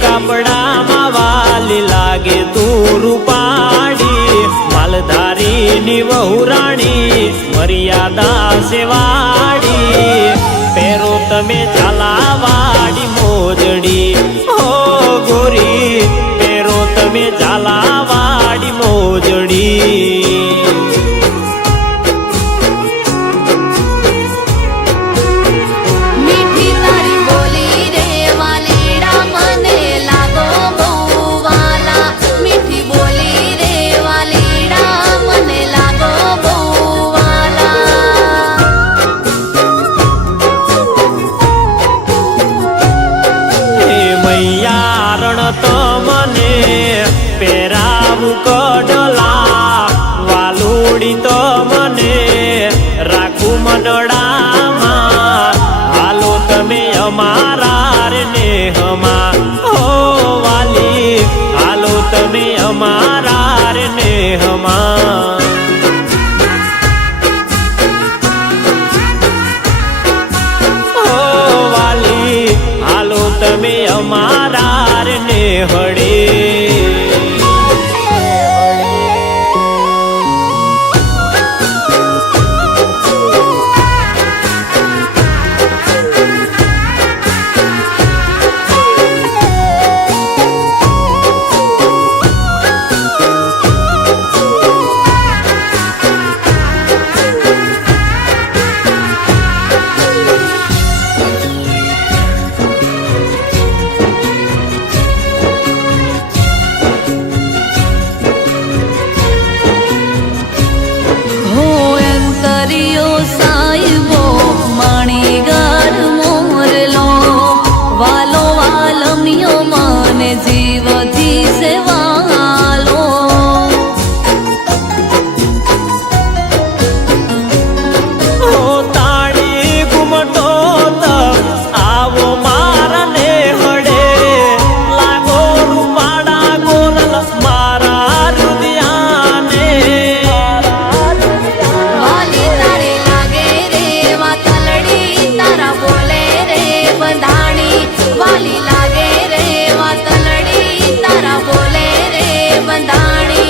કાપડામાં વાલી લાગે તું રૂપાળી માલધારી ની વહુરાણી મર્યાદા સેવાડી પેરો તમે ઝાલાવાડી મોજડી હો ગોરી પેરો તમે ઝાલાવાડી મોજડી તમને પહેરાવું કડલા વાલુડી તો મને રાખું મનડામાં હાલો તમે અમારા રે નેહમાં હો વાલી હાલો તમે અમારા રે નેહમાં હો વાલી હાલો તમે અમારા હડે જીવથી સેવાલો તાળી ઘુમટો આવો મારા ને હડે લાગો રૂપાડા ગોરલ મારા રુદિયાને વાલી તારે લાગે રે વાતલડી તારા બોલે રે બંધાણી વાલી લાગે રે વાતલડી તારા બોલે રે બંધાણી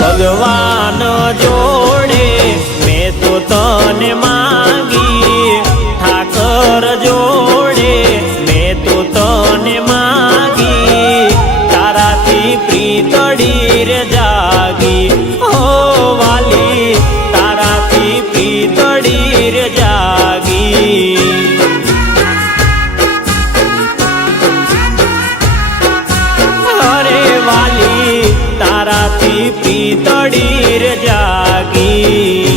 ભગવાન જોડે મેં તો તને માંગી ઠાકર જોડે મેં તો તને માંગી તારાથી પ્રીતડી રે જાગી હો વાલી તારાથી પ્રીતડી રે જાગી અરે વાલી તારાથી પ્રીતડી રે જાગી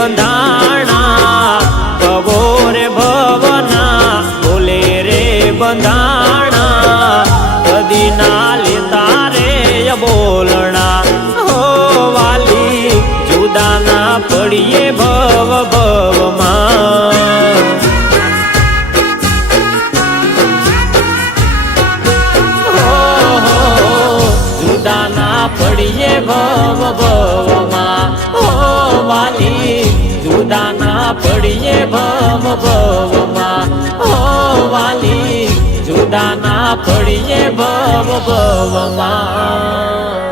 બંધાણા ભવો રે ભવના બોલે રે બંધાણા કદી ના લેતા રે બોલણા હો વાલી જુદા ના પડીએ ભવ ભવમાં જુદા ના પડીએ ભવ ભવમાં ઓ વાલી જુદા ના પડીએ ભવ ભવમાં ઓ વાલી જુદા ના પડીએ ભવ ભવમાં